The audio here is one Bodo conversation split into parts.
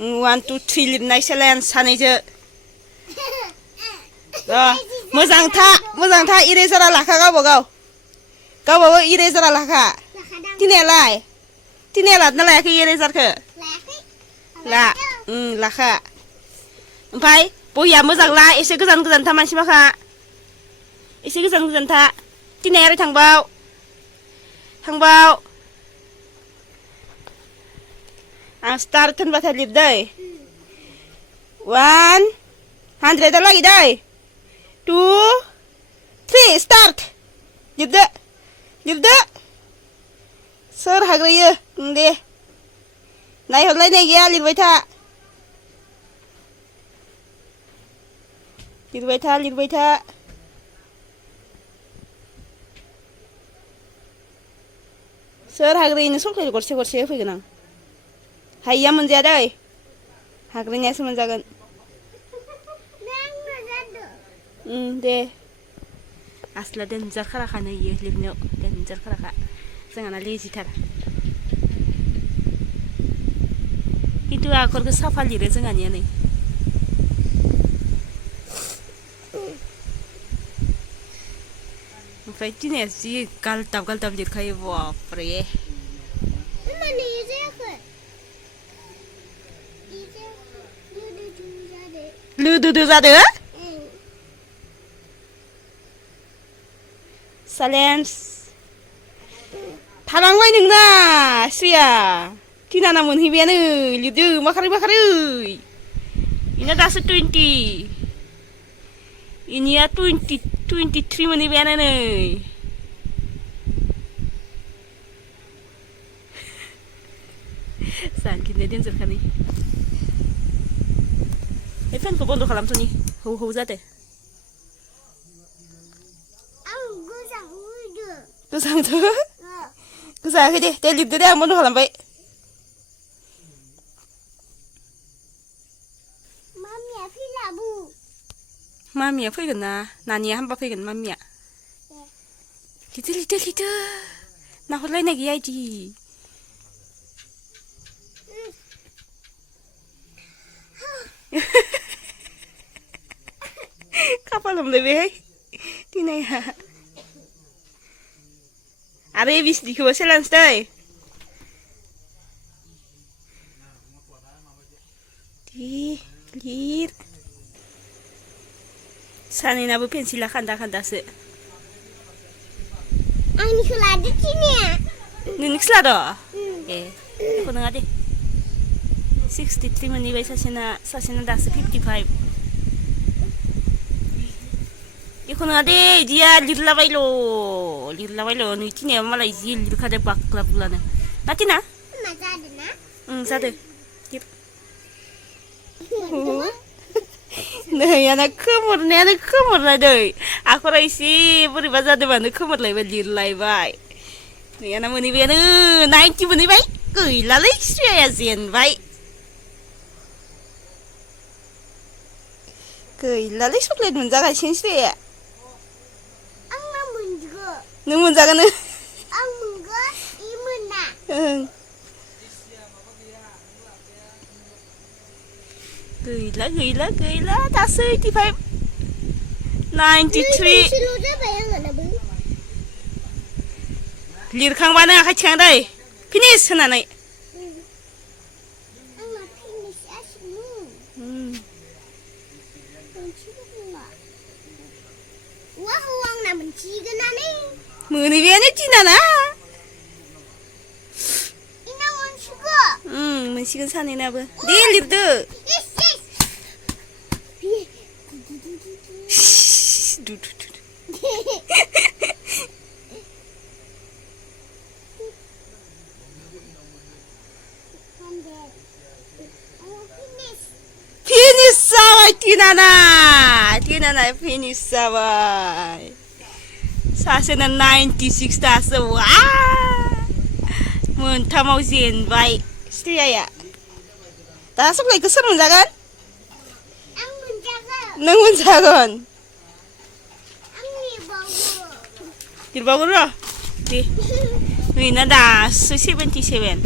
1 2 3 लिरनाय चेलेन्ज सानैजो मोजां था इरेजारा लाखा गावबागाव इरेजारा लाखा तिनायालाय लादना लायाखै इरेजारखौ लाखा ओमफ्राय बहिया मोजां ला एसे गोजान था मानसि माखा एसे गोजान था तिनाया आरो थांबाव आं स्टार्ट होनबाथाय लिरदै 100 लागि दै 2 3 स्टार्ट लिरदो सोर हाग्रोयो दे नायहरलायनाय गैया लिरबाय था सोर हाग्रोयो संख्रि गरसे होफैगोन आं हायिया मोनजाया दै हाग्रोनायासो मोनजागोन दे आसला देन्जार खाराखानो इयो लिरनायाव देन्जार खाराखा जोंहाना लेजिथार खिन्थु आखरखौ साफा लिरो जोंहानिया नै ओमफ्राय दिनै जि गालदाब लिरखायो बापरे लुदुदु जादो चेलेन्ज थालांबाय नोंना सुया तिनाना मोनहैबायानो लिरदो माखारै इना दासो 20 इनिया 23 मोनहैबायानो नै जानखिनो देन्जारखानि बे फेनखौ बन्द खालामथ'नि हौ जादो गोजाङाखै दे लिरदो दे आं बन्द खालामबाय मामिया फैगोन ना नानिया हामबा फैगोन मामिया लिरदो नाहरलायनाय गैया इदि खाफाल हमलायबायहाय दिनैहा आरो एबिसिडिखौबो चेलेन्ज दै लिर सानैनाबो पेन्सिला खान्दासो आंनिखौ लादो तिनाया नोंनिखौसो लादो बेखौ नङा दे 63 मोनहैबाय सासेना दासो 55 बेखौ नङा दे इदिया लिरलाबायल' नै तिनाया मालाय जि लिरखादो बाख्ला बुलानो ना तिना जादो नै आंना खोमोरनाय दै आखरा एसे बोरैबा जादोंबानो खोमोरलायबाय लिरलायबाय नै आंना मोनहैबायानो 90 मोनहैबाय गैलालै सुयाया जेनबाय चक्लेट मोनजागासिनो सुयाया नों मोनजागोन आं मोनगोन इ मोना गैला दासो 85 93 लिरखांबानो आखाइ थिखांदै फिनिश होनानै मोनहैबायानो तिनाना मोनसिगोन सानैनाबो दे लिरदो फिनिश जाबाय तिनाना फिनिश जाबाय सासेना 96 दासो वा मोनथामाव जेनबाय स्टेयाया दा चक्लेटखौ सोर मोनजागोन नों मोनजागोन लिरबावगोन र' दे नैना दासो 77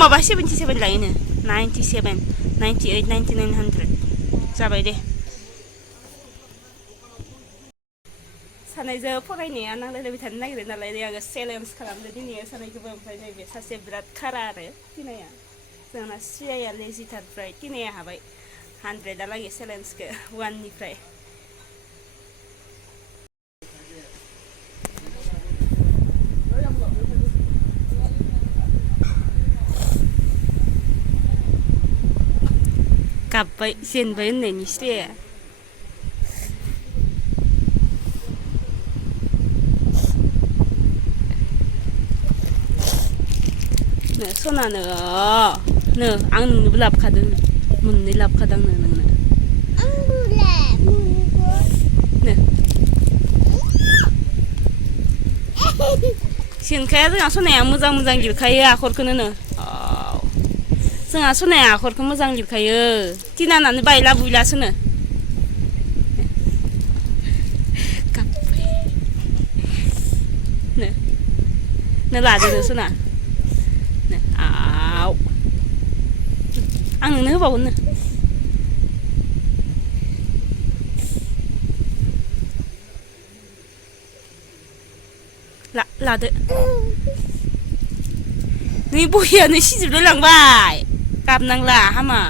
माबा 77 लायोनो 97 98 9900 जाबाय दे सानैजों फरायनाया नांलायलायबाय थानो नागिरो नालाय आङो चेलेन्ज खालामदो दिनै सानैखौबो ओमफ्राय नैबे सासे बिराद खारा आरो तिनाया जोंना सियाया लेजिथार ओमफ्राय तिनाया हाबाय 100 चेलेन्जखौ 1निफ्राय gabbai जेनबाय होननायनि सियाया सनानो नो आं नोंनोबो लाबोखादों मोननै लाबोखादों आंनो नोंनो नो सेनखाया जोंहा सनाया मोजां मोजां लिरखायो आखरखौनो जोंहा सनाया आखरखौ मोजां लिरखायो तिनानानो बायला बुयलासोनो नो लादो नो सना आव आं नोंनो होबावगोन नो लादो नै बहियानो सिजोबलाय लांबाय गाबनांला हामा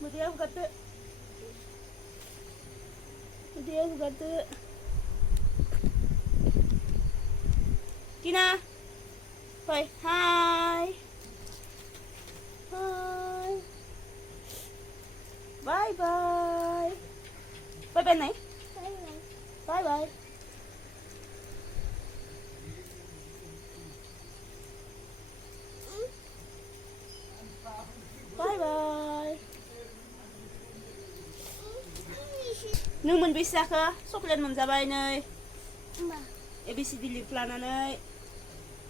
मोदैया हुगारदो Tina fai hi bye bye bye bên này bye bye bye bye nung mình bisa ke soklen menjabai nei ABCD liplaनानै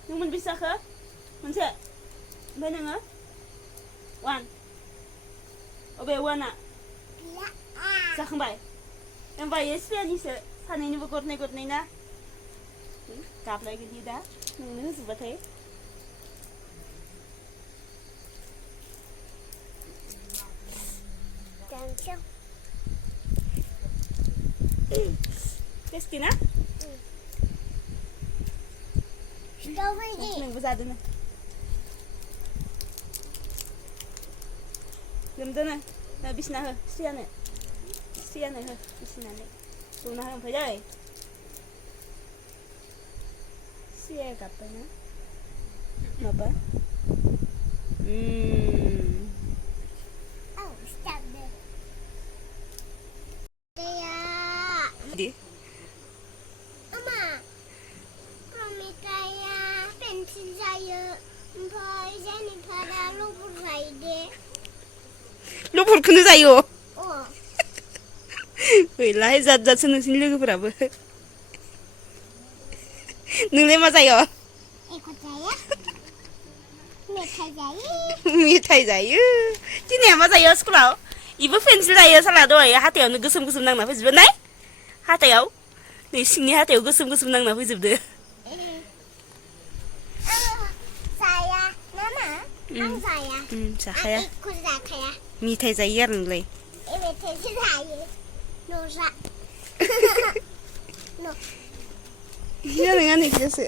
nung mình bisa ke मोनसे ओमफ्राय नोङो 1 अबे 1आ जाखांबाय ओमफ्राय सियानिसो सानैनिबो गरनै गरनै ना गाबलायगोन दा नोंनो होजोबबाथाय टेस्टि ना नोंबो जादो नो लोमदोनो बिसिना हो सियानो हो बिसिनानै दौना हो ओमफ्राय दै सियाया गाबबायना माबा deh. Mama, kami kaya pensil saya, empoi jadi pada lumpur saya deh. Lumpur kena saya. Oh. Wih, zat seneng sini lagi berapa? Nilai mas saya. Ikut saya. Mitai saya. Ini apa saya sekolah? Ibu pensil saya salah doa ya hati aku gesem nang nafas benar? Hatayaw नै सिंनि हाथायाव गोसोम नांना फैजोबदो saya mama आं जाया जाखाया आं जाखाया मिथाइ जायो आरो नोंलाय मेथाइसो जायो न'जा न' नङा नोंसो